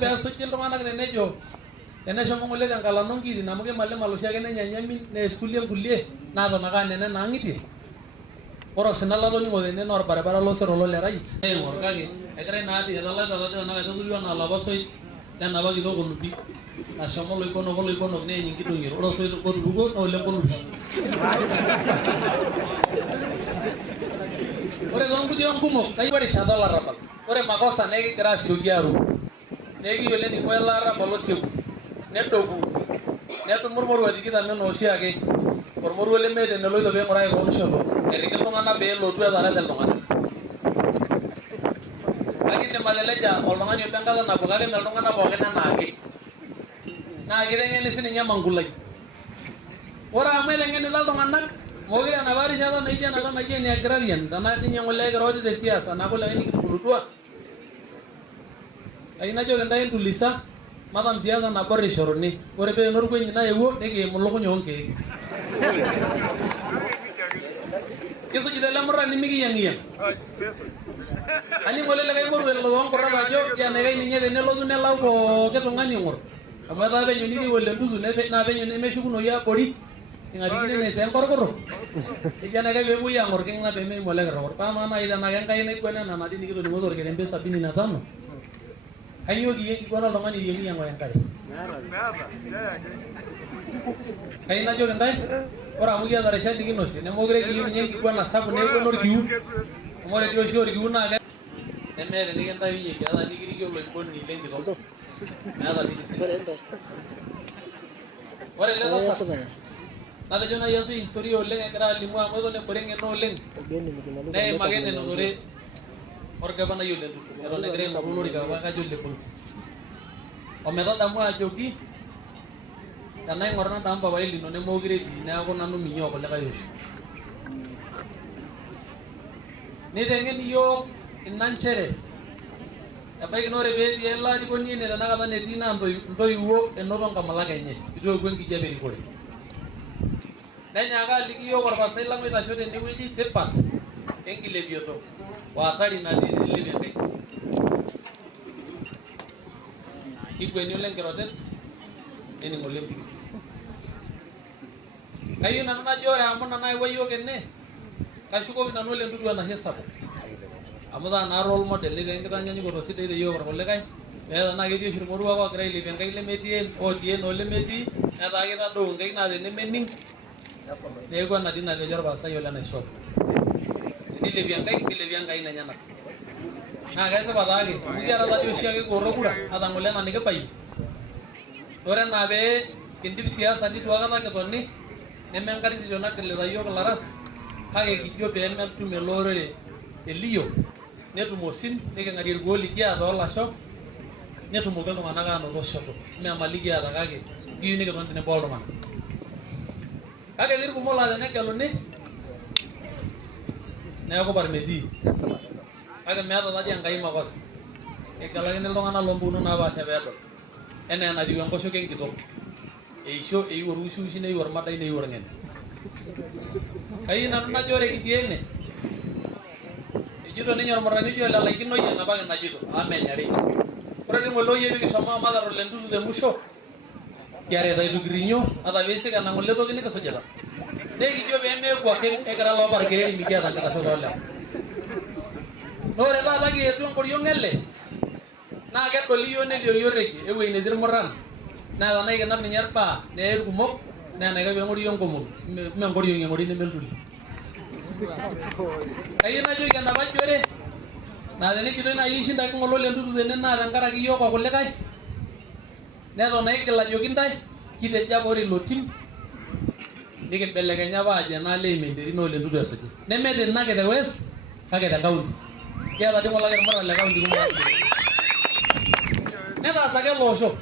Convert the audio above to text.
peesuji iltung'anak tenejo teneshomo ng'ole tenkalano nkiti amu kimalima loshi ake nenyanyami neeskulie nkulie naaton ake anene naang'itie. Ore osina latoning'o tene naa orbaribara losero lolerai neing'or kake egirai naadii etalaita tadii tenakata etuturu enaa olapa soit lenapa kitok olupi nashomo loikonok neeny nkidong'iet. Ore osoit otupukuo naa ole nkolupi. Ore toonkutie kumok kayieu erishata olarrabal. Ore makosa naa ekigira asioki aarum. Nekiyiolo eniko ele arrabal osieku. Nedoku. Nedumu irmoruak tikitam enaa oshiake. Ormoruo lemeeta eneloito pee ing'uraki koon shoto. Eriki iltung'anak pee elotu etaret iltung'anak. Kake indim ateleja oltung'ani obo enkata nabo kake mee iltung'anak pookin enaake. Naa kiteng'eni sininye Mangulai. Ore amu eteng'enita iltung'anak mookure enapa rishata naijo enapa naji ene agrarian tenaa ninye ng'ole kirooti te siasa naa kule ake nikitubulutua. Kayieu najoki ntae entulisa matam siasa nabo rishoruni. Ore pee enorkuenyi naewuo nikiimu lukuny oonkeek. Kisujita ele murrani mikiyang'iyang'. Aning ng'ole likae moruo loonkurrat ajo enaikash ninye tenelotu nelau pooki tung'ani aing'or. Amu etaa penyo nitiu ole ntusu naa penyo nemeshukunoyu abori. Ing'atikino eneesee enkorkorro. Eji enaikash peepuoi aing'or king'a pee meimu ole kirrokot. Paamaa naaji tenaa kenkai naiguana ena natii nikitoning'o torkerembe 75. Kanyoo kiyie kiguana oltung'ani yeng'iyang' oenkare? Kayieu najoki ntae ore amu kiata rishat nikinosie nemookure kiyieu ninye enkiguana sapuk neeku enorkiu. Amu ore dii oshi orkiu naa nemeeta enikintayunye kiata nikiriki oloiboni lenkitok. Meeta tikisi. Ore ele tasat natejo naaji esu historia oleng egira alimu amu eton ebore eng'eno oleng. Neim ake enenotore orgavanai ole Ntutu eton egira aing'oru olorika apa kajo ole Bol. Ometadamu ajoki tenaing'or nadamu papai lino nemookure etii neeku nanu minyi okulikae oishu. Niteng'en iyiok ina nchere ebaiki naa ore peetii ele arikoni ene tenakata netii naa ntoiwuo enoto nkamalak enye itu epuo enkijiape erikore. Nenyaaka aliki iyiok orpasai lang oitasho tenewueji tipat enkilepioto o hatari natii tenilepie enkai. Kigueni oleng kirotet nening oleng tikit. Kayieu nanu najo ore amu ina naawua iyiok ene kashukoki nanu ole Ntutu enashe sapuk. Amu taa naa role model netii enkitanyanyukoto sidai te iyiok orkulikae. Meeta naa ketii oshi irmoruak oogira ailepie enkai lemetii otii ene olemetii netaa kitadou nkaik naa tenemening neeku enatii natejo orpasai ole naishoo. Tenilepie enkai nilepie enkai nenyenak. Naa kesipa taake amu kiata taadii oshiake kiworro kura ata ng'ole ena nikibayie. Ore enaa pee kindip siasa nitu aikata kitoni neme enkarisisho nagilita iyiok ilaras kake kijo pee metum ele orere eliyio netum osim niking'arie irkuo likiata oolasho netumoki iltung'anak aanoto shoto. Mee mali kiata kake kiyieu nikitoni tenebo oltung'anak. Kake etii irkumok laa tenegeluni neeku parmetii. Kake meeta taadii Enkai makosa. Egelakini iltung'anak loompukunot naapaasha peedol. Enaa enatiu enkoshoke enkitok. Eisho, eyiu orwushwushi, neyiu ormadai, neyiu orng'en. Kayieu nanu najo ore kitii ene ejito ninye ormurrani oji olelaikinoyie enapa kinajito amenyari. Ore dii ng'ole oyie pikishomo amatar ole Ntutu te musho kiarita itu kirinyo ata piisik ena ng'ole toki nikisujita. Nekijo pee meeku ake egira looparkereri mikiata nkitasho toolewa. Naa ore taata kietuo enkoriong ele naa kedoli iyiok nelio iyiok rekie ewueji netii irmurran naa tenaa ikinap ninye irbaa neye irkumok naa enaikash pee eng'ori iyiok nkomom mee enkoriong eng'ori nemeltuli. Kayieu najoki enapa jore naa tenikitoi naaji aishindaki ng'ole ole Ntutu tene naa tenkaraki iyiok okulikae neton aigil ajoki ntae kitejo apa ore ilo tim nikimbelekenya apa aajo enaalo eim enterit ole Ntutu esuji. Neme tenake te West kake te kaunti. Kiata dii ng'ole ake irmurran le kaunti kumok. Netaasaki ele osho